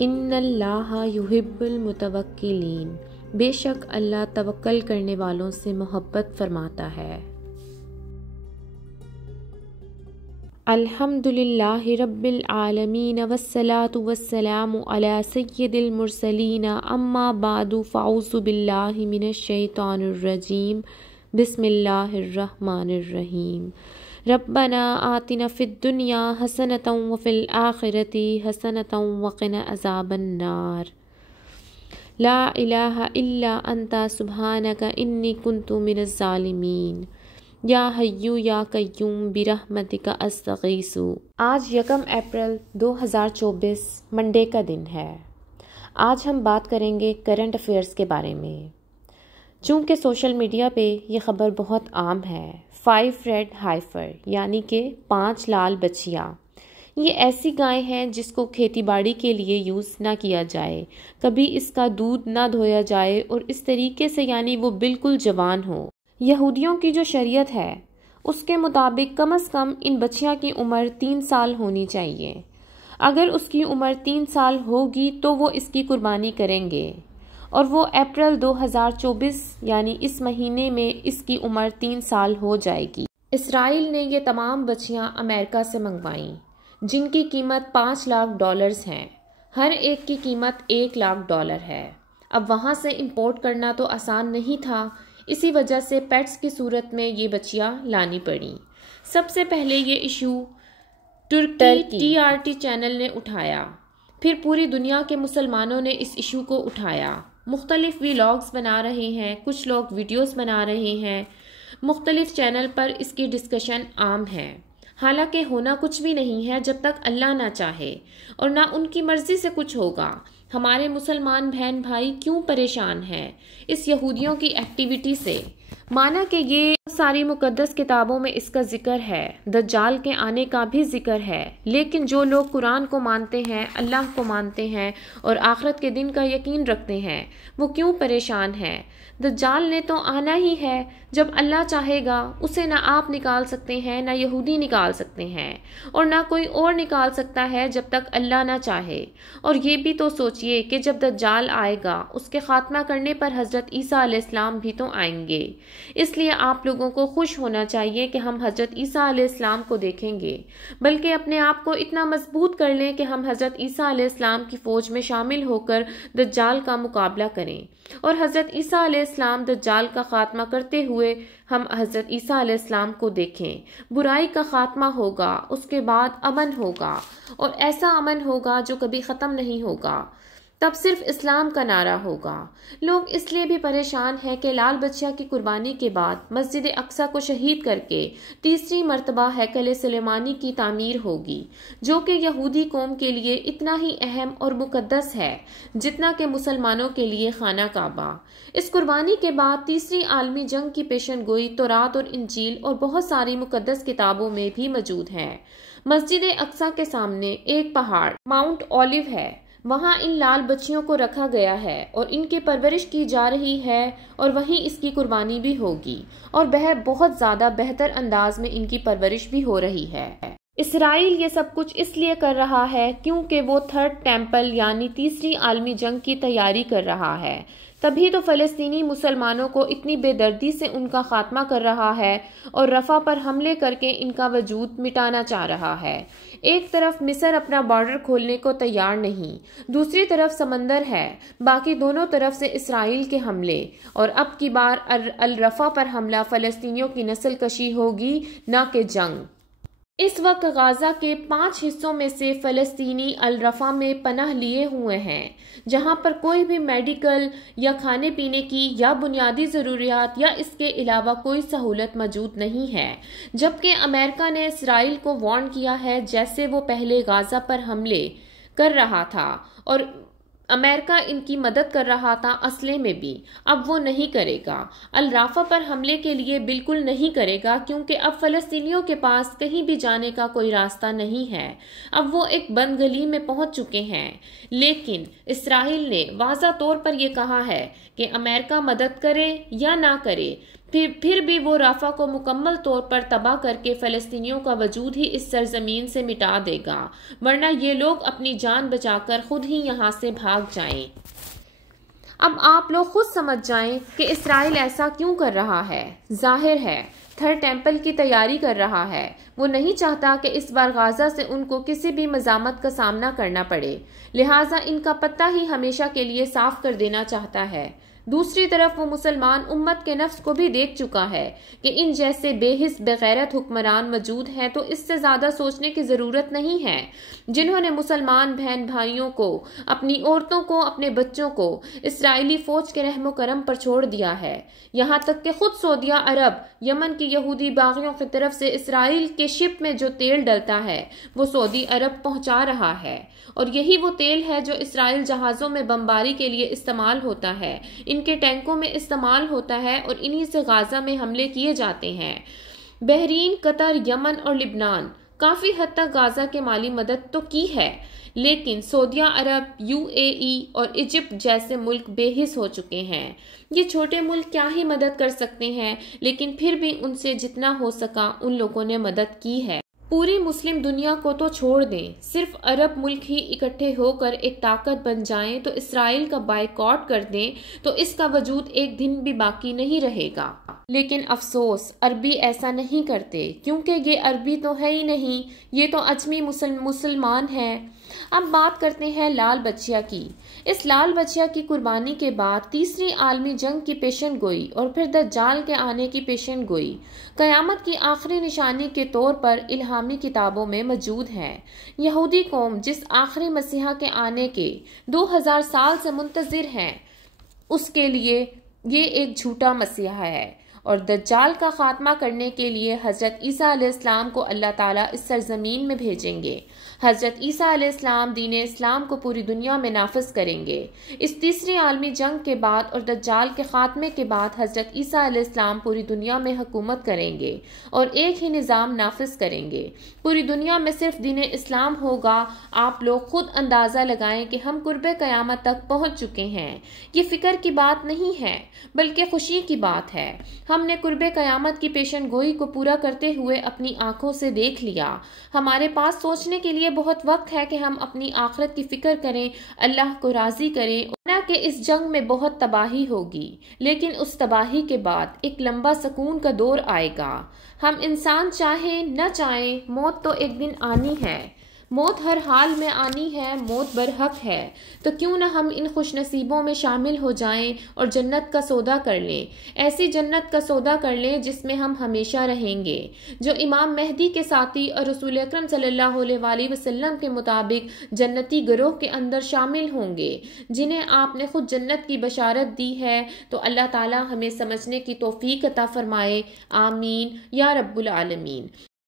ان اللہ یحب المتوکلین، بے شک اللہ توکل کرنے والوں سے محبت فرماتا ہے۔ الحمدللہ رب العالمین والصلاة والسلام علی سید المرسلین، اما بعد فاعوذ باللہ من الشیطان الرجیم، بسم اللہ الرحمن الرحیم۔ ربنا آتنا فی الدنیا حسنۃ وفی الآخرۃ حسنۃ وقنا عذاب النار۔ لا الہ الا انت سبحانک انی کنت من الظالمین۔ یا حیو یا قیوم برحمتک استغیث۔ آج 1 اپریل 2024 منڈے کا دن ہے۔ آج ہم بات کریں گے کرنٹ افیئرس کے بارے میں۔ چونکہ سوشل میڈیا پہ یہ خبر بہت عام ہے، 5 ریڈ ہائفر یعنی کہ 5 لال بچیاں، یہ ایسی گائے ہیں جس کو کھیتی باڑی کے لیے یوز نہ کیا جائے، کبھی اس کا دودھ نہ دھویا جائے اور اس طریقے سے یعنی وہ بالکل جوان ہو۔ یہودیوں کی جو شریعت ہے اس کے مطابق کم از کم ان بچیاں کی عمر 3 سال ہونی چاہیے۔ اگر اس کی عمر 3 سال ہوگی تو وہ اس کی قربانی کریں گے، اور وہ اپریل 2024 یعنی اس مہینے میں اس کی عمر 3 سال ہو جائے گی۔ اسرائیل نے یہ تمام بچیاں امریکہ سے منگوائیں جن کی قیمت $5 لاکھ ہیں، ہر ایک کی قیمت $1 لاکھ ہے۔ اب وہاں سے امپورٹ کرنا تو آسان نہیں تھا، اسی وجہ سے پیٹس کی صورت میں یہ بچیاں لانی پڑیں۔ سب سے پہلے یہ ایشو ترکی TRT چینل نے اٹھایا، پھر پوری دنیا کے مسلمانوں نے اس ایشو کو اٹھایا۔ مختلف ویلاگز بنا رہے ہیں، کچھ لوگ ویڈیوز بنا رہے ہیں، مختلف چینل پر اس کی ڈسکشن عام ہے۔ حالانکہ ہونا کچھ بھی نہیں ہے جب تک اللہ نہ چاہے، اور نہ ان کی مرضی سے کچھ ہوگا۔ ہمارے مسلمان بہن بھائی کیوں پریشان ہیں اس یہودیوں کی ایکٹیویٹی سے؟ مانا کہ یہ ساری مقدس کتابوں میں اس کا ذکر ہے، دجال کے آنے کا بھی ذکر ہے، لیکن جو لوگ قرآن کو مانتے ہیں، اللہ کو مانتے ہیں اور آخرت کے دن کا یقین رکھتے ہیں، وہ کیوں پریشان ہیں؟ دجال نے تو آنا ہی ہے، جب اللہ چاہے گا اسے نہ آپ نکال سکتے ہیں، نہ یہودی نکال سکتے ہیں، اور نہ کوئی اور نکال سکتا ہے جب تک اللہ نہ چاہے۔ اور یہ بھی تو سوچئے کہ جب دجال آئے گا اس کے خاتمہ کرنے پر حضرت عیسیٰ علیہ السلام بھی تو آئیں گے۔ اس لیے آپ لوگوں کو خوش ہونا چاہیے کہ ہم حضرت عیسیٰ علیہ السلام کو دیکھیں گے، بلکہ اپنے آپ کو اتنا مضبوط کر لیں کہ ہم حضرت عیسیٰ علیہ السلام کی فوج میں شامل ہو کر دجال کا مقابلہ کریں، اور حضرت عیسیٰ علیہ السلام دجال کا خاتمہ کرتے ہوئے ہم حضرت عیسیٰ علیہ السلام کو دیکھیں۔ برائی کا خاتمہ ہوگا، اس کے بعد امن ہوگا، اور ایسا امن ہوگا جو کبھی ختم نہیں ہوگا۔ تب صرف اسلام کا نعرہ ہوگا۔ لوگ اس لیے بھی پریشان ہیں کہ لال بچیا کی قربانی کے بعد مسجد اقصی کو شہید کر کے تیسری مرتبہ ہیکل سلیمانی کی تعمیر ہوگی، جو کہ یہودی قوم کے لیے اتنا ہی اہم اور مقدس ہے جتنا کہ مسلمانوں کے لیے خانہ کعبہ۔ اس قربانی کے بعد تیسری عالمی جنگ کی پیشن گوئی تورات اور انجیل اور بہت ساری مقدس کتابوں میں بھی موجود ہے۔ مسجد اقصی کے سامنے ایک پہاڑ ماؤنٹ اولیو ہے، وہاں ان لال بچیوں کو رکھا گیا ہے اور ان کی پرورش کی جا رہی ہے، اور وہیں اس کی قربانی بھی ہوگی، اور بہت زیادہ بہتر انداز میں ان کی پرورش بھی ہو رہی ہے۔ اسرائیل یہ سب کچھ اس لیے کر رہا ہے کیونکہ وہ 3rd ٹیمپل یعنی تیسری عالمی جنگ کی تیاری کر رہا ہے۔ تبھی تو فلسطینی مسلمانوں کو اتنی بے دردی سے ان کا خاتمہ کر رہا ہے اور رفح پر حملے کر کے ان کا وجود مٹانا چاہ رہا ہے۔ ایک طرف مصر اپنا بارڈر کھولنے کو تیار نہیں، دوسری طرف سمندر ہے، باقی دونوں طرف سے اسرائیل کے حملے، اور اب کی بار الرفح پر حملہ فلسطینیوں کی نسل کشی ہوگی، نہ کہ جنگ۔ اس وقت غزہ کے 5 حصوں میں سے فلسطینی الرفح میں پناہ لیے ہوئے ہیں، جہاں پر کوئی بھی میڈیکل یا کھانے پینے کی یا بنیادی ضروریات یا اس کے علاوہ کوئی سہولت موجود نہیں ہے، جبکہ امریکہ نے اسرائیل کو وارن کیا ہے جیسے وہ پہلے غزہ پر حملے کر رہا تھا اور امریکہ ان کی مدد کر رہا تھا اسلحے میں بھی، اب وہ نہیں کرے گا، الرفح پر حملے کے لیے بالکل نہیں کرے گا، کیونکہ اب فلسطینیوں کے پاس کہیں بھی جانے کا کوئی راستہ نہیں ہے، اب وہ ایک بند گلی میں پہنچ چکے ہیں۔ لیکن اسرائیل نے واضح طور پر یہ کہا ہے کہ امریکہ مدد کرے یا نہ کرے، پھر بھی وہ رافع کو مکمل طور پر تباہ کر کے فلسطینیوں کا وجود ہی اس سرزمین سے مٹا دے گا، ورنہ یہ لوگ اپنی جان بچا کر خود ہی یہاں سے بھاگ جائیں۔ اب آپ لوگ خود سمجھ جائیں کہ اسرائیل ایسا کیوں کر رہا ہے۔ ظاہر ہے تھرڈ ٹیمپل کی تیاری کر رہا ہے۔ وہ نہیں چاہتا کہ اس بار غازہ سے ان کو کسی بھی مزاحمت کا سامنا کرنا پڑے، لہٰذا ان کا پتہ ہی ہمیشہ کے لیے صاف کر دینا چاہتا ہے۔ دوسری طرف وہ مسلمان امت کے نفس کو بھی دیکھ چکا ہے کہ ان جیسے بے حس بغیرت حکمران موجود ہیں تو اس سے زیادہ سوچنے کی ضرورت نہیں ہے، جنہوں نے مسلمان بہن بھائیوں کو، اپنی عورتوں کو، اپنے بچوں کو اسرائیلی فوج کے رحم و کرم پر چھوڑ دیا ہے، یہاں تک کہ خود سعودیہ عرب یمن کی یہودی باغیوں کی طرف سے اسرائیل کے شپ میں جو تیل ڈلتا ہے وہ سعودی عرب پہنچا رہا ہے، اور یہی وہ تیل ہے جو اسرائیل جہازوں میں بمباری کے لیے استعمال ہوتا ہے، ان کے ٹینکوں میں استعمال ہوتا ہے، اور انہی سے غازہ میں حملے کیے جاتے ہیں۔ بحرین، قطر، یمن اور لبنان کافی حد تک غازہ کے مالی مدد تو کی ہے، لیکن سعودیہ عرب، UAE اور ایجپٹ جیسے ملک بے حس ہو چکے ہیں۔ یہ چھوٹے ملک کیا ہی مدد کر سکتے ہیں، لیکن پھر بھی ان سے جتنا ہو سکا ان لوگوں نے مدد کی ہے۔ پوری مسلم دنیا کو تو چھوڑ دیں، صرف عرب ملک ہی اکٹھے ہو کر ایک طاقت بن جائیں تو اسرائیل کا بائیکاٹ کر دیں تو اس کا وجود ایک دن بھی باقی نہیں رہے گا۔ لیکن افسوس عربی ایسا نہیں کرتے، کیونکہ یہ عربی تو ہے ہی نہیں، یہ تو اجمی مسلمان ہیں۔ اب بات کرتے ہیں لال بچیا کی۔ اس لال بچیا کی قربانی کے بعد تیسری عالمی جنگ کی پیشن گوئی اور پھر دجال کے آنے کی پیشن گوئی قیامت کی آخری نشانی کے طور پر الہامی کتابوں میں موجود ہے۔ یہودی قوم جس آخری مسیحا کے آنے کے 2000 سال سے منتظر ہے، اس کے لیے یہ ایک جھوٹا مسیحا ہے، اور دجال کا خاتمہ کرنے کے لیے حضرت عیسیٰ علیہ السلام کو اللہ تعالیٰ اس سرزمین میں بھیجیں گے۔ حضرت عیسیٰ علیہ السلام دین اسلام کو پوری دنیا میں نافذ کریں گے۔ اس تیسری عالمی جنگ کے بعد اور دجال کے خاتمے کے بعد حضرت عیسیٰ علیہ السلام پوری دنیا میں حکومت کریں گے اور ایک ہی نظام نافذ کریں گے۔ پوری دنیا میں صرف دین اسلام ہوگا۔ آپ لوگ خود اندازہ لگائیں کہ ہم قرب قیامت تک پہنچ چکے ہیں۔ یہ فکر کی بات نہیں ہے بلکہ خوشی کی بات ہے۔ ہم نے قرب قیامت کی پیشن گوئی کو پورا کرتے ہوئے اپنی آنکھوں سے دیکھ لیا۔ ہمارے پاس سوچنے کے لیے بہت وقت ہے کہ ہم اپنی آخرت کی فکر کریں، اللہ کو راضی کریں، نہ کہ اس جنگ میں بہت تباہی ہوگی، لیکن اس تباہی کے بعد ایک لمبا سکون کا دور آئے گا۔ ہم انسان چاہیں نہ چاہیں موت تو ایک دن آنی ہے، موت ہر حال میں آنی ہے، موت برحق ہے، تو کیوں نہ ہم ان خوش نصیبوں میں شامل ہو جائیں اور جنت کا سودا کر لیں، ایسی جنت کا سودا کر لیں جس میں ہم ہمیشہ رہیں گے، جو امام مہدی کے ساتھی اور رسول اکرم صلی اللہ علیہ وآلہ وسلم کے مطابق جنتی گروہ کے اندر شامل ہوں گے، جنہیں آپ نے خود جنت کی بشارت دی ہے۔ تو اللہ تعالی ہمیں سمجھنے کی توفیق عطا فرمائے، آمین یا رب العالمین۔